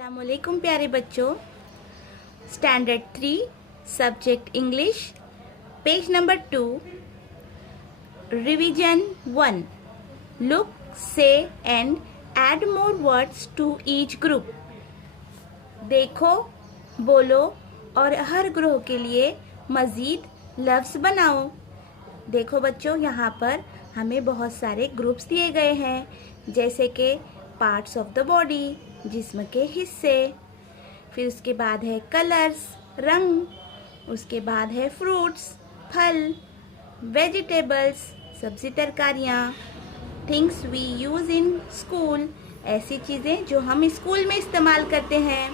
अस्सलामुअलैकुम प्यारे बच्चों। Standard 3 subject English, page number 2, revision 1। Look, say and add more words to each group. देखो, बोलो और हर ग्रुप के लिए मज़ीद लफ्ज़ बनाओ। देखो बच्चों, यहाँ पर हमें बहुत सारे ग्रुप्स दिए गए हैं, जैसे कि पार्ट्स ऑफ द बॉडी, जिस्म के हिस्से, फिर उसके बाद है कलर्स, रंग, उसके बाद है फ्रूट्स, फल, वेजिटेबल्स, सब्जी तरकारियाँ, things we use in school, ऐसी चीज़ें जो हम स्कूल में इस्तेमाल करते हैं,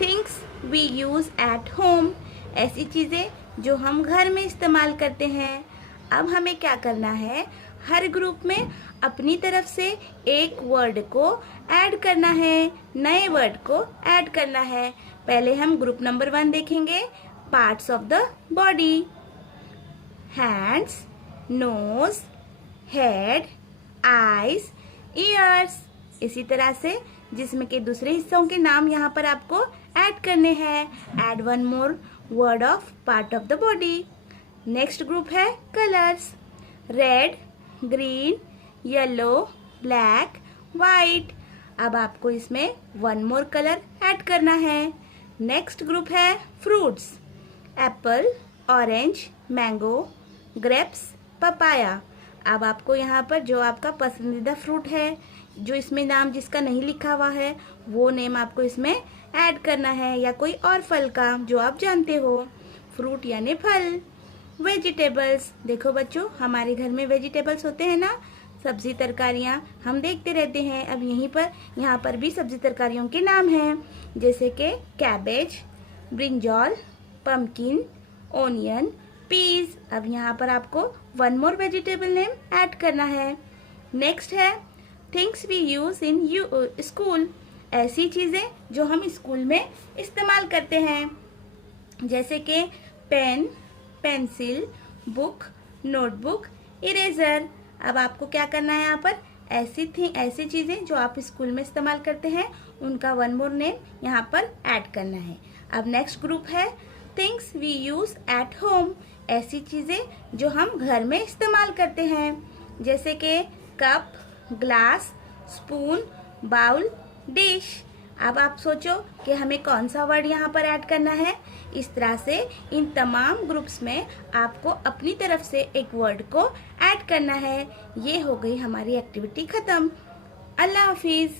things we use at home, ऐसी चीज़ें जो हम घर में इस्तेमाल करते हैं। अब हमें क्या करना है, हर ग्रुप में अपनी तरफ से एक वर्ड को ऐड करना है, नए वर्ड को ऐड करना है। पहले हम ग्रुप नंबर 1 देखेंगे, parts of the body, hands, nose, head, eyes, ears. इसी तरह से जिस्म के दूसरे हिस्सों के नाम यहाँ पर आपको ऐड करने हैं। Add one more word of part of the body. Next group है colours, red, green, yellow, black, white. अब आपको इसमें वन मोर कलर ऐड करना है। नेक्स्ट ग्रुप है fruits, apple, orange, mango, grapes, papaya. अब आपको यहाँ पर जो आपका पसंदीदा फ्रूट है, जो इसमें नाम जिसका नहीं लिखा हुआ है, वो नेम आपको इसमें ऐड करना है, या कोई और फल का जो आप जानते हो। फ्रूट यानी फल। वेजिटेबल्स, देखो बच्चों, हमारे घर में वेजिटेबल्स होते हैं ना, सब्जी तरकारियाँ हम देखते रहते हैं। अब यहाँ पर भी सब्जी तरकारियों के नाम हैं, जैसे कि cabbage, brinjal, pumpkin, onion, peas. अब यहाँ पर आपको one more vegetable name add करना है। नेक्स्ट है things we use in school, ऐसी चीज़ें जो हम स्कूल में इस्तेमाल करते हैं, जैसे कि pen, pencil, book, notebook, eraser. अब आपको क्या करना है, यहाँ पर ऐसी चीज़ें जो आप स्कूल में इस्तेमाल करते हैं, उनका वन मोर नेम यहाँ पर ऐड करना है। अब नेक्स्ट ग्रुप है things we use at home, ऐसी चीज़ें जो हम घर में इस्तेमाल करते हैं, जैसे कि cup, glass, spoon, bowl, dish. अब आप सोचो कि हमें कौन सा वर्ड यहाँ पर ऐड करना है। इस तरह से इन तमाम ग्रुप्स में आपको अपनी तरफ से एक वर्ड को ऐड करना है। ये हो गई हमारी एक्टिविटी ख़त्म। अल्लाह हाफिज़।